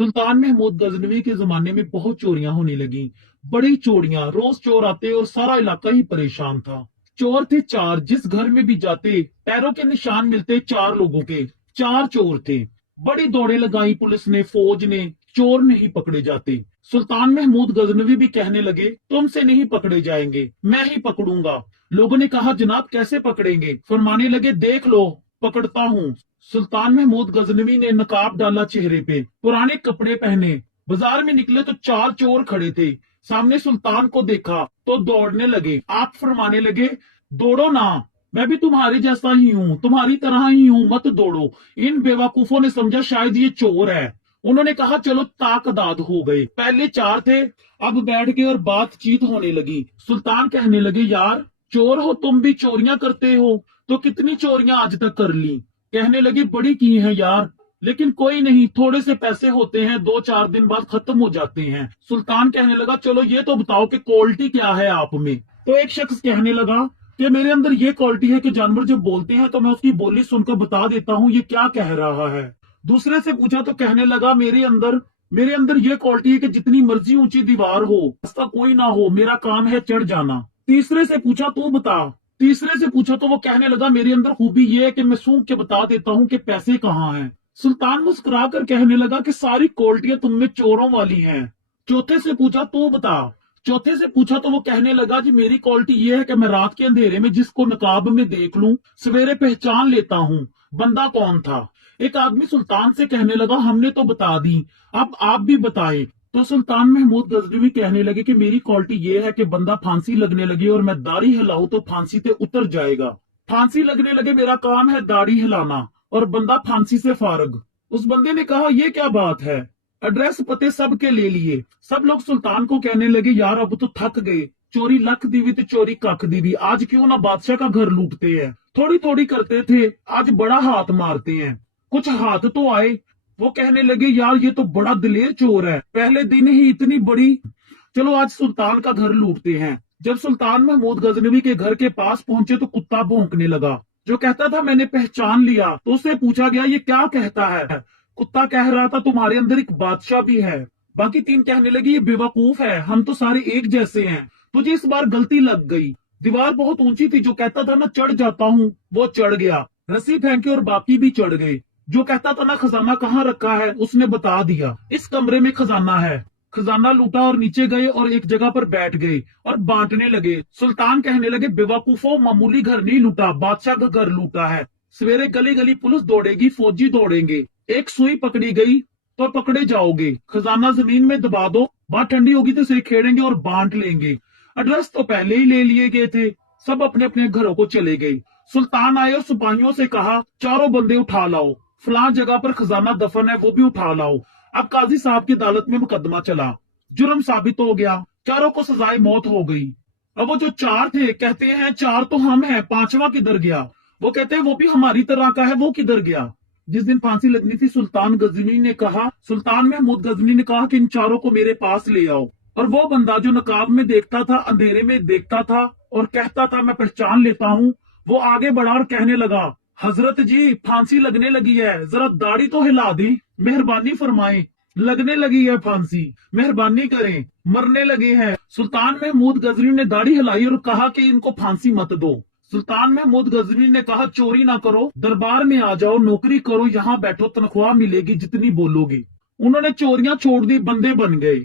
सुल्तान महमूद गजनवी के जमाने में बहुत चोरियां होने लगी। बड़ी चोरियां, रोज चोर आते और सारा इलाका ही परेशान था। चोर थे चार, जिस घर में भी जाते पैरों के निशान मिलते चार लोगों के। चार चोर थे। बड़ी दौड़े लगाई पुलिस ने, फौज ने, चोर नहीं पकड़े जाते। सुल्तान महमूद गजनवी भी कहने लगे, तुमसे नहीं पकड़े जाएंगे, मैं ही पकड़ूंगा। लोगों ने कहा, जनाब कैसे पकड़ेंगे? फरमाने लगे, देख लो, पकड़ता हूँ। सुल्तान महमूद गजनवी ने नकाब डाला चेहरे पे, पुराने कपड़े पहने, बाजार में निकले तो चार चोर खड़े थे। सामने सुल्तान को देखा तो दौड़ने लगे। आप फरमाने लगे, दौड़ो ना, मैं भी तुम्हारे जैसा ही हूँ, तुम्हारी तरह ही हूँ, मत दौड़ो। इन बेवकूफों ने समझा शायद ये चोर है। उन्होंने कहा, चलो ताकदाद हो गए। पहले चार थे, अब बैठ गए और बातचीत होने लगी। सुल्तान कहने लगे, यार चोर हो तुम भी, चोरियां करते हो तो कितनी चोरियां आज तक कर ली? कहने लगे, बड़ी की हैं यार, लेकिन कोई नहीं, थोड़े से पैसे होते हैं, 2-4 दिन बाद खत्म हो जाते हैं। सुल्तान कहने लगा, चलो ये तो बताओ कि क्वालिटी क्या है आप में। तो एक शख्स कहने लगा कि मेरे अंदर ये क्वालिटी है कि जानवर जब बोलते हैं तो मैं उसकी बोली सुनकर बता देता हूँ ये क्या कह रहा है। दूसरे से पूछा तो कहने लगा, मेरे अंदर ये क्वालिटी है कि जितनी मर्जी ऊंची दीवार हो, रास्ता कोई ना हो, मेरा काम है चढ़ जाना। तीसरे से पूछा, तू बता। तीसरे से पूछा तो वो कहने लगा, मेरे अंदर खूबी ये है कि मैं सूंघ के बता देता हूँ कि पैसे कहाँ हैं। सुल्तान मुस्कुरा कर कहने लगा कि सारी क्वालिटियां तुम में चोरों वाली हैं। चौथे से पूछा, तू बता। चौथे से पूछा तो वो कहने लगा, जी मेरी क्वालिटी ये है कि मैं रात के अंधेरे में जिसको नकाब में देख लूं, सवेरे पहचान लेता हूँ बंदा कौन था। एक आदमी सुल्तान से कहने लगा, हमने तो बता दी, अब आप भी बताएं। तो सुल्तान महमूद गजनवी कहने लगे कि मेरी क्वालिटी ये है कि बंदा फांसी लगने लगे और मैं दाढ़ी हिलाऊं तो फांसी से उतर जाएगा। फांसी लगने लगे, मेरा काम है दाढ़ी हिलाना, और बंदा फांसी से फारग। उस बंदे ने कहा, ये क्या बात है? एड्रेस पते सबके ले लिए। सब लोग सुल्तान को कहने लगे, यार अब तो थक गए, चोरी लख दीवी तो चोरी कख दीवी, आज क्यों ना बादशाह का घर लूटते हैं। थोड़ी थोड़ी करते थे, आज बड़ा हाथ मारते हैं। कुछ हाथ तो आए। वो कहने लगे, यार ये तो बड़ा दिलेर चोर है, पहले दिन ही इतनी बड़ी, चलो आज सुल्तान का घर लूटते हैं। जब सुल्तान महमूद गजनवी के घर के पास पहुंचे तो कुत्ता भौंकने लगा। जो कहता था मैंने पहचान लिया, तो उससे पूछा गया, ये क्या कहता है? कुत्ता कह रहा था, तुम्हारे अंदर एक बादशाह भी है। बाकी तीन कहने लगे, ये बेवकूफ है, हम तो सारे एक जैसे हैं, तुझे इस बार गलती लग गई। दीवार बहुत ऊंची थी, जो कहता था ना चढ़ जाता हूँ, वो चढ़ गया। रस्सी फेंकी और बाकी भी चढ़ गए। जो कहता था ना खजाना कहाँ रखा है, उसने बता दिया, इस कमरे में खजाना है। खजाना लूटा और नीचे गए और एक जगह पर बैठ गए और बांटने लगे। सुल्तान कहने लगे, बेवकूफों, मामूली घर नहीं लूटा, बादशाह का घर लूटा है। सवेरे गली गली पुलिस दौड़ेगी, फौजी दौड़ेंगे, एक सुई पकड़ी गई तो पकड़े जाओगे। खजाना जमीन में दबा दो, बात ठंडी होगी तो सिर खेड़ेंगे और बांट लेंगे। एड्रेस तो पहले ही ले लिए गए थे। सब अपने अपने घरों को चले गए। सुल्तान आए और सिपाहियों से कहा, चारों बंदे उठा लाओ, फलां जगह पर खजाना दफन है, वो भी उठा लाओ। अब काजी साहब की अदालत में मुकदमा चला, जुर्म साबित हो गया, चारों को सजाए मौत हो गई। अब वो जो चार थे कहते हैं, चार तो हम हैं, पांचवा किधर गया? वो कहते हैं, वो भी हमारी तरह का है, वो किधर गया? जिस दिन फांसी लगनी थी, सुल्तान महमूद गजनी ने कहा कि इन चारों को मेरे पास ले आओ। और वो बंदा जो नकाब में देखता था, अंधेरे में देखता था और कहता था मैं पहचान लेता हूँ, वो आगे बढ़ा और कहने लगा, हजरत जी फांसी लगने लगी है, जरा दाढ़ी तो हिला दी, मेहरबानी फरमाएं। लगने लगी है फांसी, मेहरबानी करें, मरने लगे हैं। सुल्तान महमूद गजनी ने दाढ़ी हिलाई और कहा कि इनको फांसी मत दो। सुल्तान महमूद गजनी ने कहा, चोरी ना करो, दरबार में आ जाओ, नौकरी करो, यहाँ बैठो, तनख्वाह मिलेगी जितनी बोलोगे। उन्होंने चोरियां छोड़ दी, बंदे बन गए।